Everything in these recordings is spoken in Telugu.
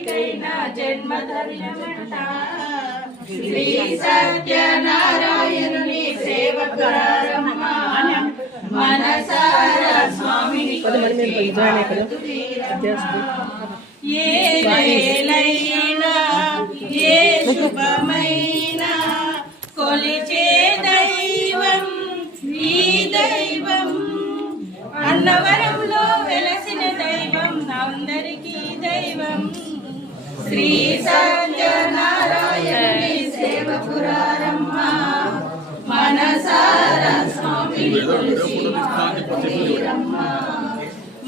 ఎవరికైనా జన్మ ధన్యమంట శ్రీ సత్యనారాయణుని సేవకురారమ్మ మనసారా స్వామిని ఏ వేళైనా ఏ శుభమైనా కొలిచే దైవం ఈ దైవం అన్నవరంలో వెలసిన దైవం అందరికీ దైవం శ్రీ సత్యనారాయణుని సేవకురారమ్మ మనసారా స్వామిని కొలిచి హారతులీరమ్మ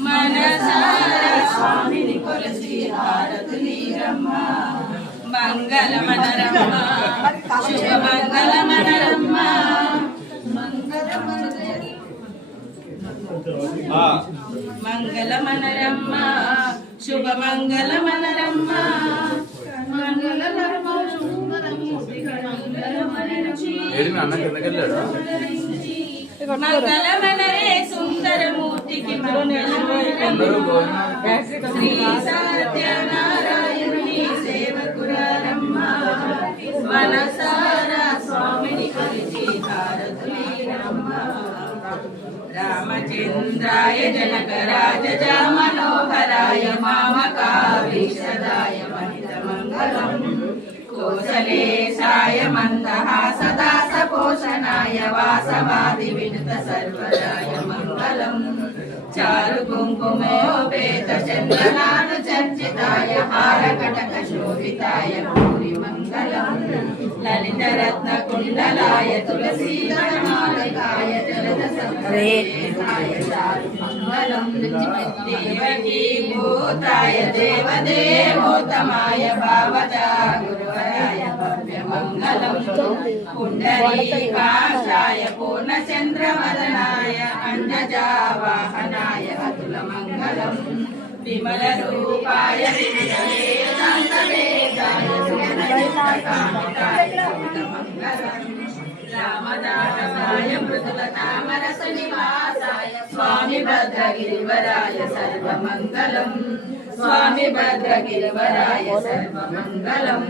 మనసారా స్వామిని కొలిచి హారతులీరమ్మ మంగళమనరమ్మ శుభ మంగళమనరమ్మ మంగళమనరమ్మ శుభ మంగళమనరమ్మ మంగళమనరే సుందరమూర్తికి శ్రీ సత్యనారాయణుని సేవకురారమ్మ మనసారా స్వామిని కొలిచి హారతులీరమ్మ రామచంద్రాయ జనకరాజ మనోహరాయ మామకావిశదాయ మహితమంగళం కోసలేశాయ మందహాసదాస పోషణాయ వాసవాది వినుత సర్వదాయ మంగళం చారు కుంకుమోపేత చందనాను చర్చితాయ హారకటక శోభితాయ భూరి మంగళం లలిత రత్న కుండలాయ తులసీ గణమాలకాయ జలద సంప్రేతాయ చారు మంగళం దేవకీ భూతాయ దేవదేవోత్తమాయ భావదా గురువరాయ భవ్య మంగళం పుండరీకాక్షాయ పూర్ణచంద్రవదనాయ అంజజావాహనాయ అతుల మంగళం విమల రూపాయ వేదాంతవేదాయ సుమనయుక్తకామితాయ మంగళం రామదాసాయ మృదుల తామరస నివాసాయ స్వామి భద్రగిరివరాయ సర్వమంగళం స్వామి భద్రగిరివరాయ సర్వమంగళం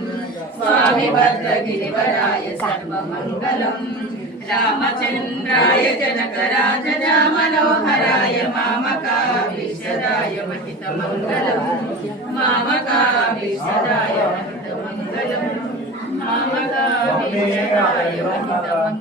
స్వామి భద్రగిరివరాయ సర్వమంగళం రామచంద్రాయ జనకరాజ మనోహరాయ మామకావిశదాయ మహితమంగళం మామకావిశదాయ మహితమంగళం మామకావిశదాయ మహితమంగళం